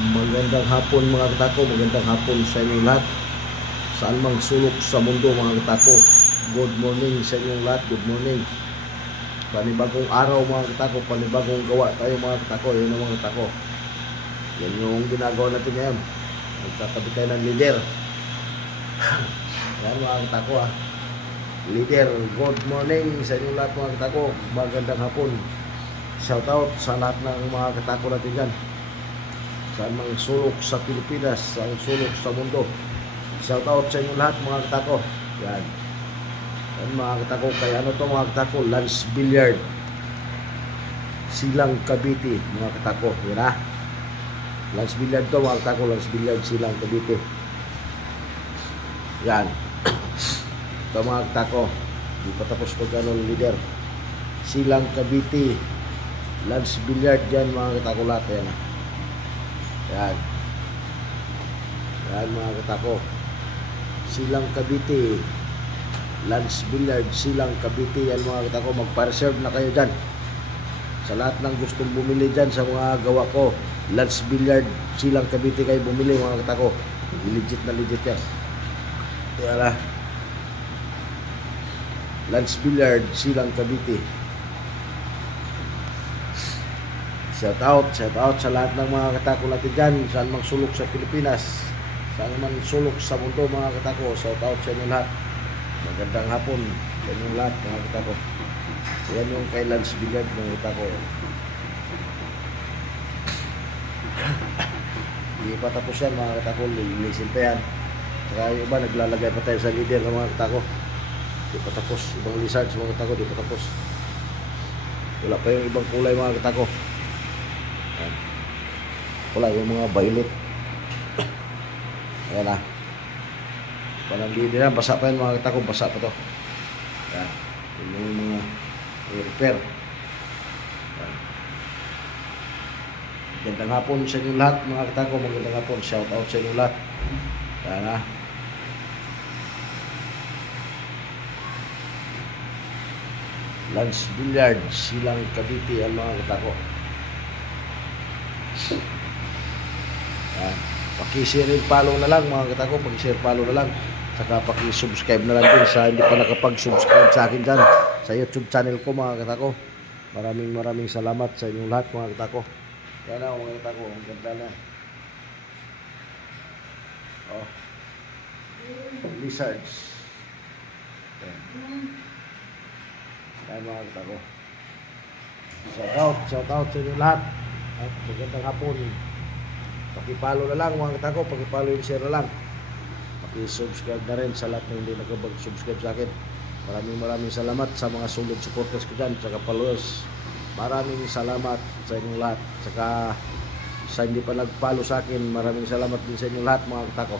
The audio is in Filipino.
Magandang hapon mga katako, magandang hapon sa inyong lahat. Saan mang sulok sa mundo mga katako. Good morning sa inyong lahat, good morning. Panibagong araw mga katako, panibagong gawa tayo mga katako. Yun ang mga katako. Yan yung ginagawa natin ngayon. Nagtatabi tayo ng leader. Yan mga katako ha. Leader, good morning sa inyong lahat mga katako. Magandang hapon. Shout out sa lahat ng mga katako natin dyan. Saan mang sulok sa Pilipinas, saan sulok sa mundo. Shout out sa inyo lahat mga katako. Yan. Yan mga katako. Kaya ano to mga katako? Lance Billiard. Silang Cavite mga katako. Yan ha. Lance Billiard to mga katako. Lance Billiard Silang Cavite. Yan. Ito mga katako. Di pa tapos pag ano leader. Silang Cavite. Lance Billiard dyan mga katako lahat. Yan ha. Yan. Yan mga katako. Silang Cavite. Lance Billiard Silang Cavite. Yan mga katako. Magpa-reserve na kayo dyan. Sa lahat ng gustong bumili dyan sa mga gawa ko. Lance Billiard Silang Cavite kayo bumili mga katako. Legit na legit yan. Yan na. Lance Billiard Silang Cavite. Shout out sa lahat ng mga katako natin dyan. Saan mang sulok sa Pilipinas, saan man sulok sa mundo mga katako. Shout out sa inyo lahat. Magandang hapon sa inyo lahat mga katako. Yan yung kay Lance Billiard mga katako. Hindi pa tapos yan mga katako. Lilisin pa yan. Saka yung iba naglalagay pa tayo sa leader ng mga katako. Hindi pa tapos. Ibang lizards mga katako. Hindi pa tapos. Wala pa yung ibang kulay mga katako. Wala yung mga violet. Ayan na. Parang hindi na. Basa pa yan mga katako. Basa pa to. Ayan. Yung mga repair. Ayan. Magandang hapon sa inyo lahat mga katako. Magandang hapon. Shout out sa inyo lahat. Ayan na. Lance Billiard Silang Cavite ang mga katako. Paki-share and follow na lang mga katako. Paki-share follow na lang. Saka paki-subscribe na lang din sa hindi pa nakapag-subscribe sa akin dyan sa YouTube channel ko mga katako. Maraming salamat sa inyong lahat mga katako. Yan na mga katako. Ang ganda na. Oh. Lizards. Yan mga katako. Shout out sa inyong lahat. At magandang hapon. Paki-follow na lang mga katako. Paki-follow and share na lang. Paki-subscribe na rin sa lahat na hindi nakapag-subscribe sa akin. Maraming salamat sa mga solid supporters ko dyan. Saka followers. Maraming salamat sa inyong lahat. Saka sa hindi pa nag-follow sa akin, maraming salamat din sa inyong lahat mga katako.